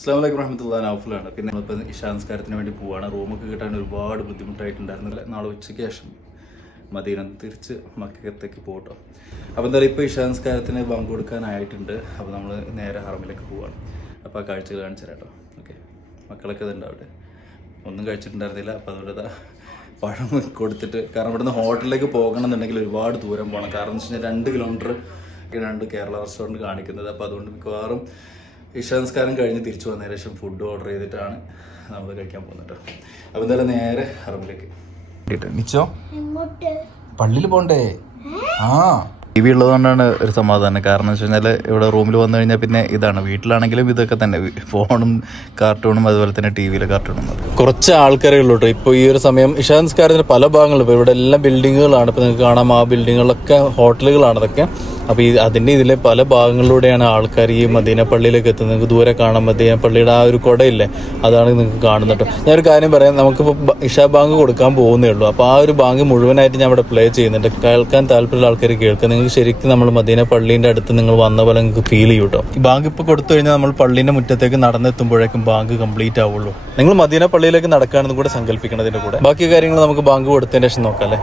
അസ്സലാമു അലൈക്കും വറഹ്മത്തുള്ളാഹി നൗഫലാണ്. പിന്നെ നമ്മളിപ്പോൾ ഇശാനസ്കാരത്തിന് വേണ്ടി പോവുകയാണ്. റൂമൊക്കെ കിട്ടാൻ ഒരുപാട് ബുദ്ധിമുട്ടായിട്ടുണ്ടായിരുന്നില്ല. നാളെ ഉച്ചയ്ക്ക് ശേഷം മദീന തിരിച്ച് മക്കത്തേക്ക് പോകട്ടോ. അപ്പോൾ എന്തായാലും ഇപ്പോൾ ഇശാനസ്കാരത്തിന് ബാങ്ക് കൊടുക്കാനായിട്ടുണ്ട്. അപ്പോൾ നമ്മൾ നേരെ ഹറമിലേക്ക് പോവുകയാണ്. അപ്പോൾ ആ കാഴ്ചകൾ കാണിച്ചു തരാം കേട്ടോ. ഓക്കെ, മക്കളൊക്കെ ഇതുണ്ടാവട്ടെ. ഒന്നും കഴിച്ചിട്ടുണ്ടായിരുന്നില്ല. അപ്പോൾ അതുകൊണ്ട് പഴം കൊടുത്തിട്ട്, കാരണം ഇവിടുന്ന് ഹോട്ടലിലേക്ക് പോകണം എന്നുണ്ടെങ്കിൽ ഒരുപാട് ദൂരം പോകണം. കാരണം എന്ന് വെച്ച് കഴിഞ്ഞാൽ 2 കിലോമീറ്റർ കേരള റെസ്റ്റോറൻറ്റ് കാണിക്കുന്നത്. അപ്പോൾ അതുകൊണ്ട് മിക്കവാറും ഇശാനസ്കാരം കഴിഞ്ഞ് തിരിച്ചു വന്നതിന് ശേഷം ഫുഡ് ഓർഡർ ചെയ്തിട്ടാണ് നമ്മൾ കഴിക്കാൻ പോകുന്നത്. അപ്പോൾ എന്തായാലും നേരെ ഹറമിലേക്ക്. മിച്ചോ പള്ളിയിൽ പോണ്ടേ? ടി വി ഉള്ളതുകൊണ്ടാണ് ഒരു സമാധാനം. കാരണം എന്ന് വെച്ച് കഴിഞ്ഞാൽ ഇവിടെ റൂമിൽ വന്നു കഴിഞ്ഞാൽ പിന്നെ ഇതാണ്, വീട്ടിലാണെങ്കിലും ഇതൊക്കെ തന്നെ, ഫോണും കാർട്ടൂണും അതുപോലെ തന്നെ ടി വിയിലെ കാർട്ടൂണും. കുറച്ച് ആൾക്കാരേ ഉള്ളൂ കേട്ടോ ഇപ്പോൾ ഈ ഒരു സമയം. ഇശാനസ്കാരത്തിന് പല ഭാഗങ്ങളും, ഇപ്പോൾ ഇവിടെ എല്ലാം ബിൽഡിങ്ങുകളാണ്. ഇപ്പോൾ നിങ്ങൾക്ക് കാണാം, ആ ബിൽഡിങ്ങുകളൊക്കെ ഹോട്ടലുകളാണ് അതൊക്കെ. അപ്പോൾ അതിൻ്റെ ഇതിലെ പല ഭാഗങ്ങളിലൂടെയാണ് ആൾക്കാർ ഈ മദീന പള്ളിയിലേക്ക് എത്തുന്നത്. നിങ്ങൾക്ക് ദൂരെ കാണാം മദീന പള്ളിയുടെ ആ ഒരു കുടയില്ലേ, അതാണ് നിങ്ങൾക്ക് കാണുന്നത് കേട്ടോ. ഞാനൊരു കാര്യം പറയാം, നമുക്കിപ്പോൾ ഇശാ ബാങ്ക് കൊടുക്കാൻ പോകുന്നേ ഉള്ളൂ. അപ്പോൾ ആ ഒരു ബാങ്ക് മുഴുവനായിട്ട് ഞാൻ ഇവിടെ പ്ലേ ചെയ്യുന്നുണ്ട്. കേൾക്കാൻ താല്പര്യമുള്ള ആൾക്കാർ കേൾക്കുക. നിങ്ങൾക്ക് ശരിക്കും നമ്മൾ മദീന പള്ളീൻ്റെ അടുത്ത് നിങ്ങൾ വന്ന പോലെ നിങ്ങൾക്ക് ഫീൽ ചെയ്യും കേട്ടോ. ഈ ബാങ്ക് ഇപ്പോൾ കൊടുത്തു കഴിഞ്ഞാൽ നമ്മൾ പള്ളീൻ്റെ മുറ്റത്തേക്ക് നടന്നെത്തുമ്പോഴേക്കും ബാങ്ക് കംപ്ലീറ്റ് ആവുള്ളൂ. നിങ്ങൾ മദീന പള്ളിയിലേക്ക് നടക്കുകയാണെന്ന് കൂടെ സങ്കല്പിക്കുന്നതിൻ്റെ കൂടെ ബാക്കി കാര്യങ്ങൾ നമുക്ക് ബാങ്ക് കൊടുത്തതിന് ശേഷം നോക്കാം അല്ലേ.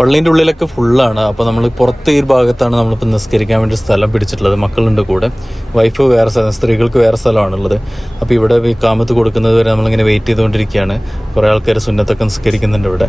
പള്ളീൻ്റെ ഉള്ളിലൊക്കെ ഫുള്ളാണ്. അപ്പോൾ നമ്മൾ പുറത്ത് ഈ ഭാഗത്താണ് നമ്മളിപ്പോൾ നിസ്കരിക്കാൻ വേണ്ടി സ്ഥലം പിടിച്ചിട്ടുള്ളത്. മക്കളുണ്ട് കൂടെ, വൈഫ് വേറെ സ്ഥലം, സ്ത്രീകൾക്ക് വേറെ സ്ഥലമാണുള്ളത്. അപ്പോൾ ഇവിടെ ഈ കാമത്ത് കൊടുക്കുന്നത് വരെ നമ്മളിങ്ങനെ വെയിറ്റ് ചെയ്തുകൊണ്ടിരിക്കുകയാണ്. കുറേ ആൾക്കാർ സുന്നത്തൊക്കെ നിസ്കരിക്കുന്നുണ്ട് ഇവിടെ.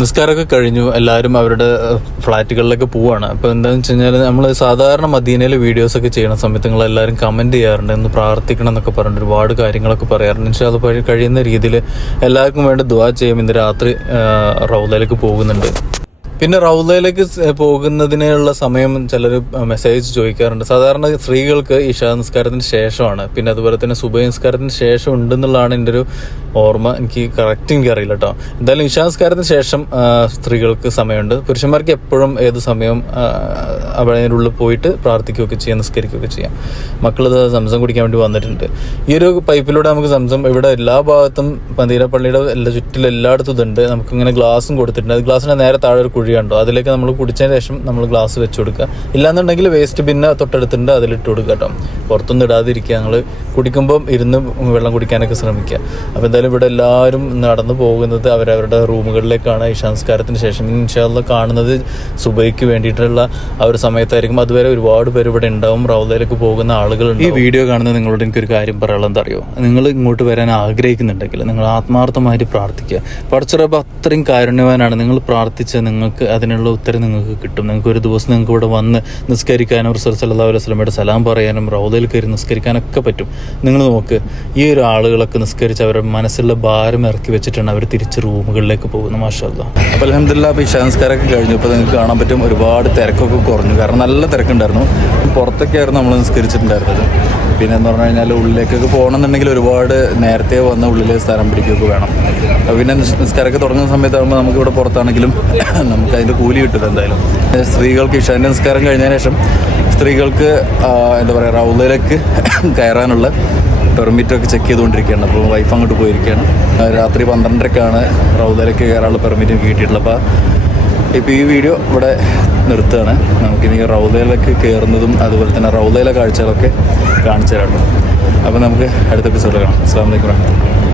നിസ്കാരമൊക്കെ കഴിഞ്ഞു, എല്ലാവരും അവരുടെ ഫ്ലാറ്റുകളിലൊക്കെ പോവാണ്. അപ്പോൾ എന്താണെന്ന് വെച്ച് കഴിഞ്ഞാൽ നമ്മൾ സാധാരണ മദീനയിൽ വീഡിയോസൊക്കെ ചെയ്യുന്ന സമയത്ത് നിങ്ങളെല്ലാവരും കമൻറ്റ് ചെയ്യാറുണ്ട്, ഒന്ന് പ്രാർത്ഥിക്കണം എന്നൊക്കെ പറഞ്ഞിട്ട് ഒരുപാട് കാര്യങ്ങളൊക്കെ പറയാറുണ്ട്. പക്ഷേ അത് കഴിയുന്ന രീതിയിൽ എല്ലാവർക്കും വേണ്ടി ദുആ ചെയ്യും. ഇന്ന് രാത്രി റൗദയിലേക്ക് പോകുന്നുണ്ട്. പിന്നെ റൗദയിലേക്ക് പോകുന്നതിനുള്ള സമയം ചിലർ മെസ്സേജ് ചോദിക്കാറുണ്ട്. സാധാരണ സ്ത്രീകൾക്ക് ഇശാ നിസ്കാരത്തിന് ശേഷമാണ്, പിന്നെ അതുപോലെ തന്നെ സുബഹി നിസ്കാരത്തിന് ശേഷം ഉണ്ടെന്നുള്ളതാണ് എൻ്റെ ഒരു ഓർമ്മ. എനിക്കറിയില്ല കേട്ടോ. എന്തായാലും ഇശാ നിസ്കാരത്തിന് ശേഷം സ്ത്രീകൾക്ക് സമയമുണ്ട്. പുരുഷന്മാർക്ക് എപ്പോഴും ഏത് സമയവും അതിനുള്ളിൽ പോയിട്ട് പ്രാർത്ഥിക്കുകയൊക്കെ ചെയ്യാം, നിസ്കരിക്കുകയൊക്കെ ചെയ്യാം. മക്കളിത് സംസം കുടിക്കാൻ വേണ്ടി വന്നിട്ടുണ്ട്. ഈ ഒരു പൈപ്പിലൂടെ നമുക്ക് സംസം ഇവിടെ എല്ലാ ഭാഗത്തും മദീന പള്ളിയുടെ ചുറ്റിലും എല്ലായിടത്തും ഇതുണ്ട്. നമുക്കിങ്ങനെ ഗ്ലാസും കൊടുത്തിട്ടുണ്ട്. അത് ഗ്ലാസിൻ്റെ നേരെ താഴെ ഒരു കുഴിയുണ്ടോ, അതിലേക്ക് നമ്മൾ കുടിച്ചതിന് ശേഷം നമ്മൾ ഗ്ലാസ് വെച്ച് കൊടുക്കുക. ഇല്ലാന്നുണ്ടെങ്കിൽ വേസ്റ്റ് പിന്നെ തൊട്ടടുത്തുണ്ട്, അതിലിട്ട് കൊടുക്കുക കേട്ടോ. പുറത്തൊന്നും ഇടാതിരിക്കുക. ഞങ്ങൾ കുടിക്കുമ്പം ഇരുന്ന് വെള്ളം കുടിക്കാനൊക്കെ ശ്രമിക്കുക. അപ്പോൾ എന്തായാലും ഇവിടെ എല്ലാവരും നടന്നു പോകുന്നത് അവരവരുടെ റൂമുകളിലേക്കാണ്. ഇശാ നിസ്കാരത്തിന് ശേഷം ഇൻഷാ അല്ലാഹ് കാണുന്നത് സുബഹിക്ക് വേണ്ടിയിട്ടുള്ള ആ ഒരു സമയത്തായിരിക്കും. അതുവരെ ഒരുപാട് പേര് ഇവിടെ ഉണ്ടാവും, റൗദയിലേക്ക് പോകുന്ന ആളുകളുണ്ട്. ഈ വീഡിയോ കാണുന്ന നിങ്ങളോട് എനിക്കൊരു കാര്യം പറയാനുള്ളത് എന്താ അറിയോ, നിങ്ങൾ ഇങ്ങോട്ട് വരാൻ ആഗ്രഹിക്കുന്നുണ്ടെങ്കിൽ നിങ്ങൾ ആത്മാർത്ഥമായിട്ട് പ്രാർത്ഥിക്കുക. പടച്ച റബ്ബ് അത്രയും കാരുണ്യവാനാണ്. നിങ്ങൾ പ്രാർത്ഥിച്ച നിങ്ങൾക്ക് അതിനുള്ള ഉത്തരം നിങ്ങൾക്ക് കിട്ടും. നിങ്ങൾക്ക് ഒരു ദിവസം നിങ്ങൾക്ക് ഇവിടെ വന്ന് നിസ്കരിക്കാനും റസൂൽ സല്ലല്ലാഹു അലൈഹി വസല്ലമയുടെ സലാം പറയാനും റൗദയിൽ കയറി നിസ്കരിക്കാനൊക്കെ പറ്റും. നിങ്ങൾ നോക്ക്, ഈ ഒരു ആളുകളൊക്കെ നിസ്കരിച്ച് അവരുടെ മനസ്സിലുള്ള ഭാരം ഇറക്കി വെച്ചിട്ടാണ് അവർ തിരിച്ച് റൂമുകളിലേക്ക് പോകുന്നത്. മാഷാ അല്ലാഹ്. അപ്പോൾ അൽഹംദുലില്ലാഹ് ഇപ്പോൾ ഇശാ നിസ്കാരമൊക്കെ കഴിഞ്ഞു. ഇപ്പോൾ നിങ്ങൾക്ക് കാണാൻ പറ്റും ഒരുപാട് തിരക്കൊക്കെ കുറഞ്ഞു. കാരണം നല്ല തിരക്കുണ്ടായിരുന്നു. പുറത്തൊക്കെയായിരുന്നു നമ്മൾ നിസ്കരിച്ചിട്ടുണ്ടായിരുന്നത്. പിന്നെ എന്ന് പറഞ്ഞു കഴിഞ്ഞാൽ ഉള്ളിലേക്കൊക്കെ പോകണമെന്നുണ്ടെങ്കിൽ ഒരുപാട് നേരത്തെ വന്ന ഉള്ളിൽ സ്ഥലം പിടിക്കുകയൊക്കെ വേണം. പിന്നെ നിസ്കാരമൊക്കെ തുടങ്ങുന്ന സമയത്താകുമ്പോൾ നമുക്കിവിടെ പുറത്താണെങ്കിലും നമുക്ക് അതിൻ്റെ കൂലി കിട്ടുന്നത് എന്തായാലും. സ്ത്രീകൾക്ക് ഇശാൻ്റെ നിസ്കാരം കഴിഞ്ഞതിന് ശേഷം സ്ത്രീകൾക്ക് എന്താ പറയുക റൗദയിലേക്ക് കയറാനുള്ള പെർമിറ്റൊക്കെ ചെക്ക് ചെയ്തുകൊണ്ടിരിക്കുകയാണ്. അപ്പോൾ വൈഫ് അങ്ങോട്ട് പോയിരിക്കുകയാണ്. രാത്രി 12:30ക്കാണ് റൗദയിലേക്ക് കയറാനുള്ള പെർമിറ്റ് കിട്ടിയിട്ടുള്ളത്. അപ്പോൾ ഇപ്പോൾ ഈ വീഡിയോ ഇവിടെ നിർത്തുകയാണ്. നമുക്കിനി റൗദയിലേക്ക് കയറുന്നതും അതുപോലെ തന്നെ റൗദയിലെ കാഴ്ചകളൊക്കെ കാണിച്ചു തരാം. അപ്പോൾ നമുക്ക് അടുത്ത എപ്പിസോഡിൽ കാണാം. അസ്സലാമു അലൈക്കും.